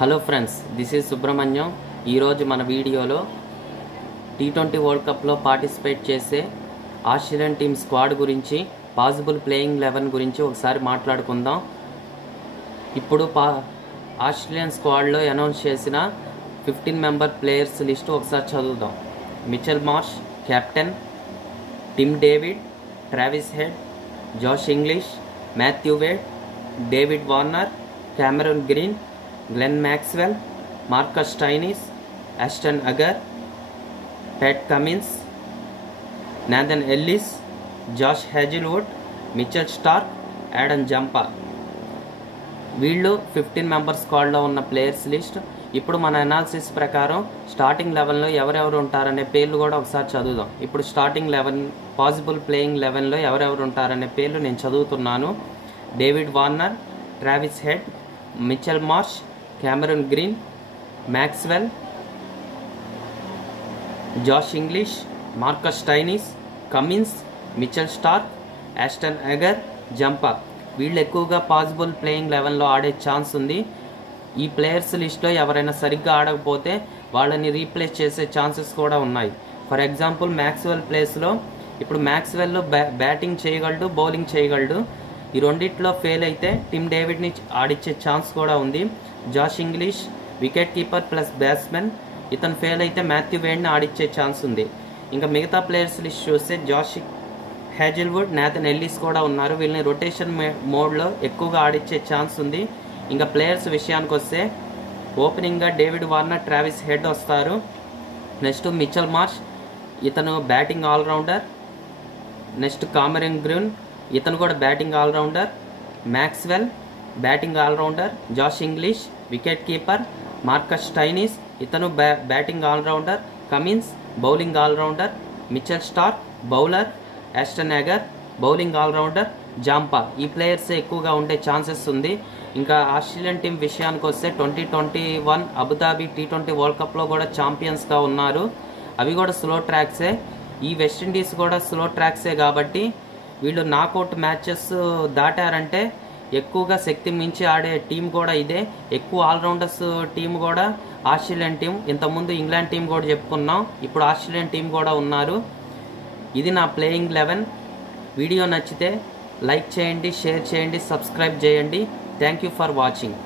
Hello friends, this is Subrahmanyam. ఈరోజు మన వీడియోలో T20 వరల్డ్ కప్లో పార్టిసిపేట్ చేసే ఆస్ట్రేలియన్ టీమ్ స్క్వాడ్ గురించి, పాసిబుల్ ప్లేయింగ్ 11 గురించి ఒకసారి మాట్లాడుకుందాం. ఇప్పుడు ఆస్ట్రేలియన్ స్క్వాడ్లో అనౌన్స్ చేసిన 15 మెంబర్ ప్లేయర్స్ లిస్టు ఒకసారి చదువుదాం. Mitchell Marsh captain, Tim David, Travis Head, Josh Inglis, Matthew Wade, David Warner, Cameron Green, Glenn Maxwell, Marcus Stoinis, Ashton Agar, Pat Cummins, Nathan Ellis, Josh Hazlewood, Mitchell Starc, Adam Zampa. వీళ్ళు 15 member స్క్వాడ్లో ఉన్న players list. ఇప్పుడు మన analysis ప్రకారం starting 11లో ఎవరెవరు ఉంటారనే పేర్లు కూడా ఒకసారి చదువుదాం. ఇప్పుడు స్టార్టింగ్ 11 పాసిబుల్ ప్లేయింగ్ 11లో ఎవరెవరు ఉంటారనే పేర్లు నేను చదువుతున్నాను. David Warner, Travis head, Mitchell Marsh, Cameron green, Maxwell, Josh Inglis, Marcus Stoinis, Cummins, Mitchell Starc, Aston agar, Zampa. వీళ్ళు ఎక్కువగా పాసిబుల్ ప్లేయింగ్ 11లో ఆడే ఛాన్స్ ఉంది. ఈ ప్లేయర్స్ లిస్ట్లో ఎవరైనా సరిగ్గా ఆడకపోతే వాళ్ళని రీప్లేస్ చేసే ఛాన్సెస్ కూడా ఉన్నాయి. ఫర్ ఎగ్జాంపుల్ మ్యాక్స్వెల్ ప్లేస్లో ఇప్పుడు మ్యాక్స్వెల్లో బ్యాటింగ్ చేయగలడు, బౌలింగ్ చేయగలడు. ఈ రెండిట్లో ఫెయిల్ అయితే టిమ్ డేవిడ్ని ఆడిచ్చే ఛాన్స్ కూడా ఉంది. Josh Inglis wicket keeper plus batsmen, ఇతను ఫెయిల్ అయితే మాథ్యూ వేడ్ని ఆడిచ్చే ఛాన్స్ ఉంది. ఇంకా మిగతా ప్లేయర్స్ లిస్ట్ చూస్తే జాష్ హ్యాజిల్వుడ్, నాథన్ ఎల్లిస్ కూడా ఉన్నారు. వీళ్ళని రొటేషన్ మోడ్లో ఎక్కువగా ఆడిచ్చే ఛాన్స్ ఉంది. ఇంకా ప్లేయర్స్ విషయానికి వస్తే ఓపెనింగ్గా డేవిడ్ వార్నర్, ట్రావిస్ హెడ్ వస్తారు. నెక్స్ట్ మిచెల్ మార్ష్, ఇతను batting allrounder. Next Cameron Green, ఇతను కూడా batting allrounder. Maxwell batting allrounder. Josh Inglis wicket keeper. Marcus Stoinis, ఇతను batting allrounder. Cummins bowling allrounder. Mitchell Starc bowler. Ashton Agar bowling allrounder. Zampa. ఈ players ఎక్కువగా ఉండే chances ఉంది. ఇంకా Australian team విషయానికి వస్తే 2021 అబుదాబి T20 వరల్డ్ కప్లో కూడా ఛాంపియన్స్గా ఉన్నారు. అవి కూడా స్లో ట్రాక్సే. ఈ వెస్టిండీస్ కూడా స్లో ట్రాక్సే కాబట్టి వీళ్ళు నాకౌట్ మ్యాచెస్ దాటారంటే ఎక్కువగా శక్తి మించి ఆడే టీం కూడా ఇదే. ఎక్కువ ఆల్రౌండర్స్ టీం కూడా ఆస్ట్రేలియన్ టీం. ఇంతకుముందు ఇంగ్లాండ్ టీం కూడా చెప్పుకున్నాం, ఇప్పుడు ఆస్ట్రేలియన్ టీం కూడా ఉన్నారు. ఇది నా ప్లేయింగ్ 11. వీడియో నచ్చితే లైక్ చేయండి, షేర్ చేయండి, సబ్స్క్రైబ్ చేయండి. Thank you for watching.